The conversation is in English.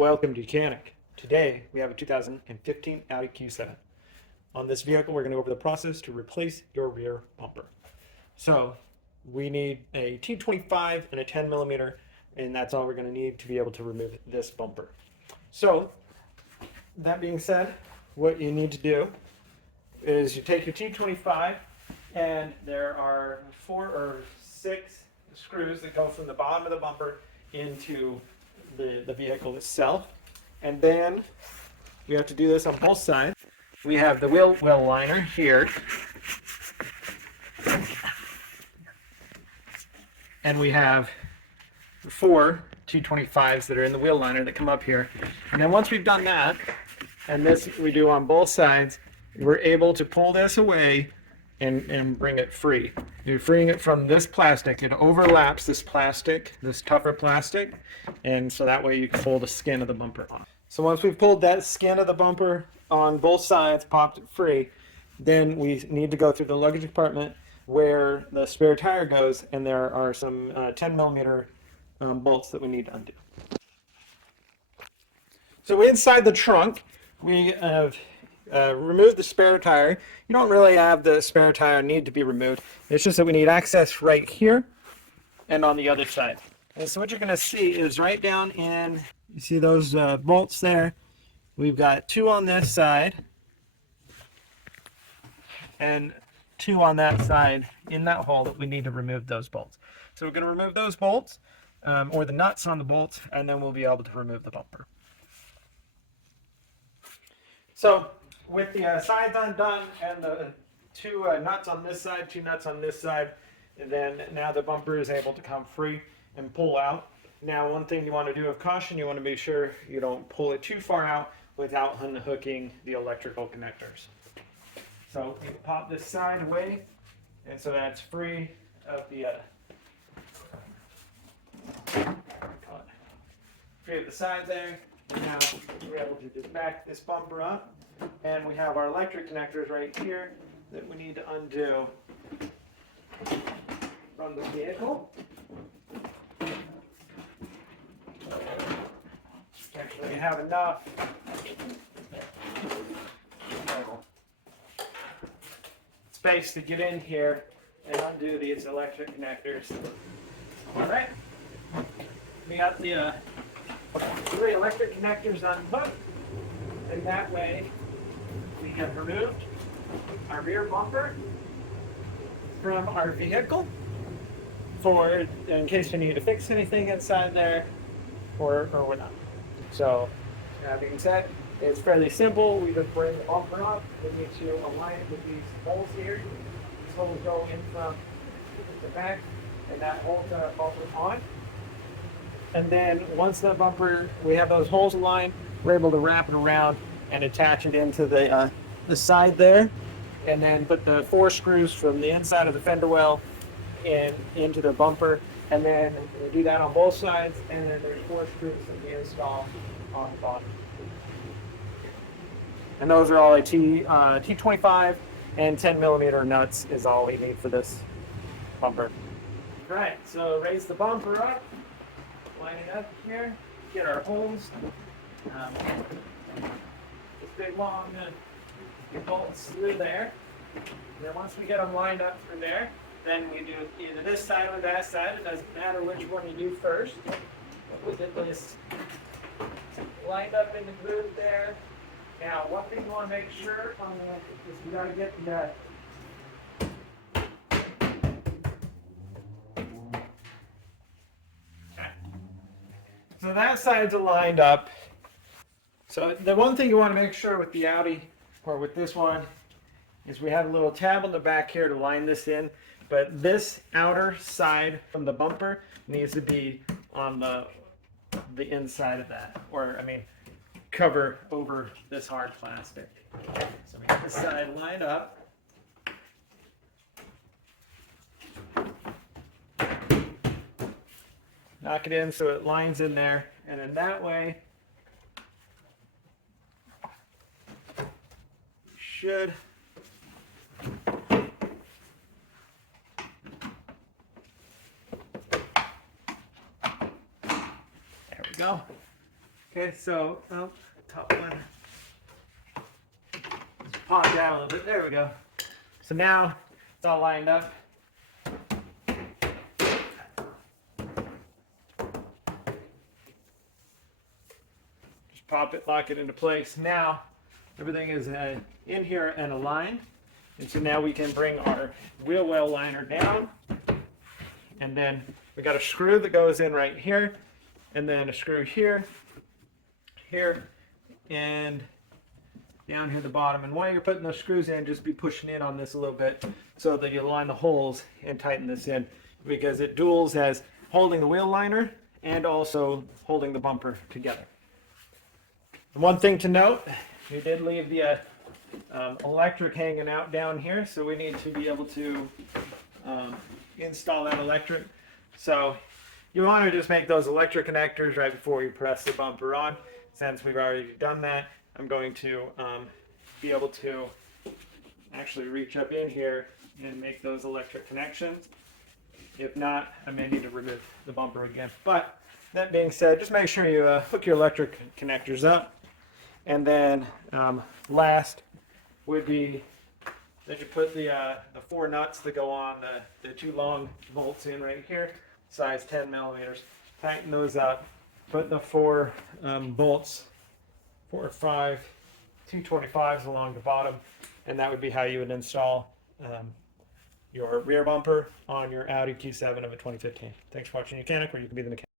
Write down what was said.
Welcome to Mechanic. Today we have a 2015 Audi Q7. On this vehicle we're going to go over the process to replace your rear bumper. So we need a T25 and a 10 millimeter, and that's all we're going to need to be able to remove this bumper. So that being said, what you need to do is you take your T25, and there are 4 or 6 screws that go from the bottom of the bumper into the vehicle itself. And then we have to do this on both sides. We have the wheel well liner here, and we have 4 T25s that are in the wheel liner that come up here. And then once we've done that, and this we do on both sides, we're able to pull this away and bring it free. You're freeing it from this plastic. It overlaps this plastic, this tougher plastic, and so that way you can pull the skin of the bumper off. So once we've pulled that skin of the bumper on both sides, popped it free, then we need to go through the luggage compartment where the spare tire goes, and there are some 10 millimeter bolts that we need to undo. So inside the trunk, we have remove the spare tire. You don't really have the spare tire need to be removed. It's just that we need access right here and on the other side. And so what you're going to see is right down in, you see those bolts there? We've got 2 on this side and 2 on that side in that hole that we need to remove those bolts. So we're going to remove those bolts or the nuts on the bolts, and then we'll be able to remove the bumper. So with the sides undone and the 2 nuts on this side, 2 nuts on this side, and then now the bumper is able to come free and pull out. Now, one thing you want to do with caution, you want to be sure you don't pull it too far out without unhooking the electrical connectors. So you pop this side away, and so that's free of the side there. And now we're able to just back this bumper up, and we have our electric connectors right here that we need to undo from the vehicle. Actually, we have enough space to get in here and undo these electric connectors. All right, we got the 3 electric connectors unhooked, and that way we have removed our rear bumper from our vehicle for in case you need to fix anything inside there or whatnot. So that being said, it's fairly simple. We just bring the bumper up. We need to align it with these holes here. These holes go in from the back, and that holds the bumper on. And then once the bumper, we have those holes aligned, we're able to wrap it around and attach it into the side there, and then put the 4 screws from the inside of the fender well into the bumper, and then we do that on both sides, and then there's 4 screws that we install on the bottom. And those are all like T25 and 10 millimeter nuts is all we need for this bumper. All right, so raise the bumper up. Line it up here, get our holes. This big long bolts through there. And then once we get them lined up through there, then we do either this side or that side. It doesn't matter which one you do first. We'll get this lined up in the groove there. Now, one thing you want to make sure on is you got to get the so that side's lined up. So the one thing you want to make sure with the Audi, or with this one, is we have a little tab on the back here to line this in, but this outer side from the bumper needs to be on the inside of that, or I mean, cover over this hard plastic. So we get this side lined up. Knock it in so it lines in there, and then that way should go. Okay, so top one. Just pop down a little bit. There we go. So now it's all lined up. Just pop it, lock it into place. Now everything is in here and aligned. And so now we can bring our wheel well liner down. And then we got a screw that goes in right here. And then a screw here, here, and down here at the bottom. And while you're putting those screws in, just be pushing in on this a little bit so that you line the holes and tighten this in, because it duals as holding the wheel liner and also holding the bumper together. And one thing to note, we did leave the electric hanging out down here, so we need to be able to install that electric. So you want to just make those electric connectors right before you press the bumper on. Since we've already done that, I'm going to be able to actually reach up in here and make those electric connections. If not, I may need to remove the bumper again. But that being said, just make sure you hook your electric connectors up. And then last would be that you put the 4 nuts that go on the 2 long bolts in right here, size 10 millimeters. Tighten those up. Put the 4 bolts, 4 or 5 225s along the bottom, and that would be how you would install your rear bumper on your Audi Q7 of a 2015. Thanks for watching Mechanic, where you can be the mechanic.